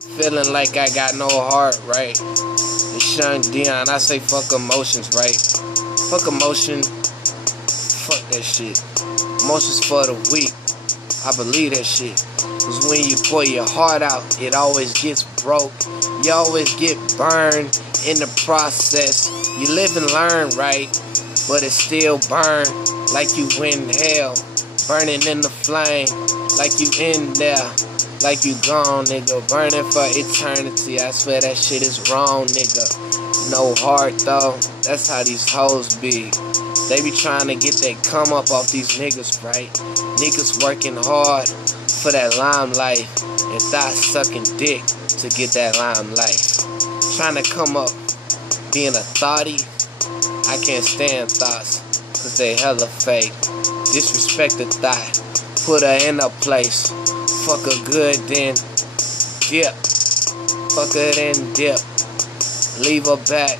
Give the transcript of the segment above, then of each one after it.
Feeling like I got no heart, right? It's Sean Dion. I say fuck emotions, right? Fuck emotion. Fuck that shit. Emotions for the weak. I believe that shit. Cause when you pour your heart out, it always gets broke. You always get burned in the process. You live and learn, right? But it still burn like you in hell. Burning in the flame like you in there. Like you gone, nigga, burning for eternity. I swear that shit is wrong, nigga. No heart, though. That's how these hoes be. They be trying to get that come up off these niggas, right? Niggas working hard for that limelight and thought sucking dick to get that limelight. Trying to come up being a thotty. I can't stand thoughts, cause they hella fake. Disrespect the thought. Put her in a place. Fuck her good, then dip. Fuck her, then dip. Leave her back.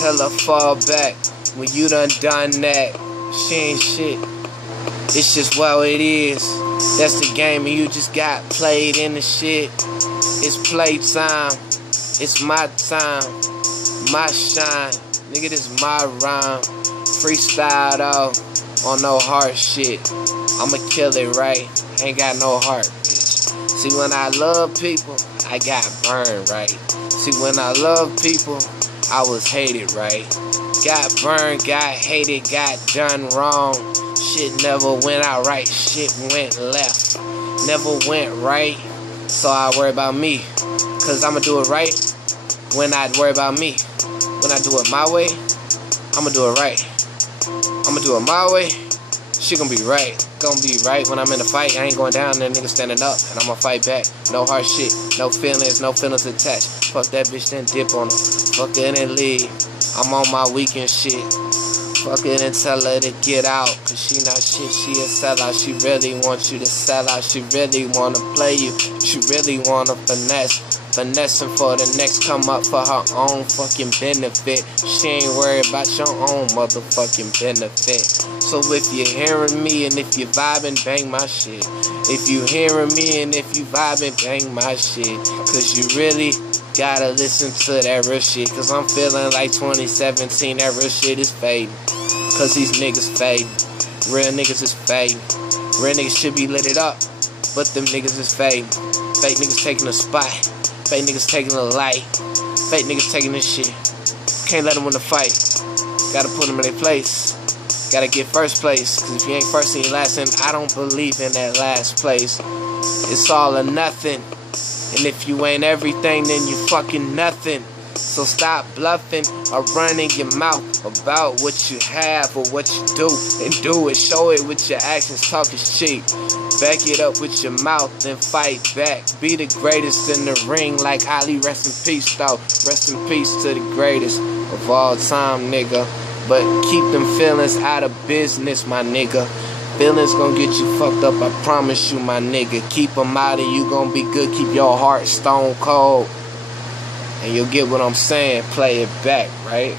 Tell her fall back. When you done that, she ain't shit. It's just what it is. That's the game, and you just got played in the shit. It's playtime. It's my time. My shine. Nigga, this my rhyme. Freestyle though. On no hard shit. I'ma kill it, right? Ain't got no heart. See, when I love people, I got burned, right? See, when I love people, I was hated, right? Got burned, got hated, got done wrong. Shit never went out right, shit went left. Never went right, so I worry about me. Cause I'ma do it right when I worry about me. When I do it my way, I'ma do it right. I'ma do it my way, shit gonna be right. Gonna be right when I'm in a fight. I ain't going down, that nigga standing up, and I'ma fight back. No hard shit, no feelings attached. Fuck that bitch, then dip on her. Fuck it and leave. I'm on my weekend shit. Fuck it and tell her to get out, cause she not shit, she a sellout. She really wants you to sell out. She really wanna play you. She really wanna finesse. Finessing for the next come up for her own fucking benefit. She ain't worried about your own motherfucking benefit. So if you're hearing me and if you vibing, bang my shit. If you hearing me and if you vibing, bang my shit. Cause you really gotta listen to that real shit. Cause I'm feeling like 2017, that real shit is fading. Cause these niggas fading. Real niggas is fading. Real niggas should be lit it up, but them niggas is fading. Fake niggas taking a spot. Fake niggas taking a light. Fake niggas taking this shit. Can't let them win the fight. Gotta put them in their place. Gotta get first place. Cause if you ain't first and you last, and I don't believe in that last place. It's all or nothing. And if you ain't everything, then you fucking nothing. So stop bluffing or running your mouth about what you have or what you do. And do it. Show it with your actions. Talk is cheap. Back it up with your mouth and fight back. Be the greatest in the ring like Ali. Rest in peace though. Rest in peace to the greatest of all time, nigga. But keep them feelings out of business, my nigga. Feelings gonna get you fucked up, I promise you, my nigga. Keep them out and you gonna be good. Keep your heart stone cold. And you'll get what I'm saying. Play it back, right?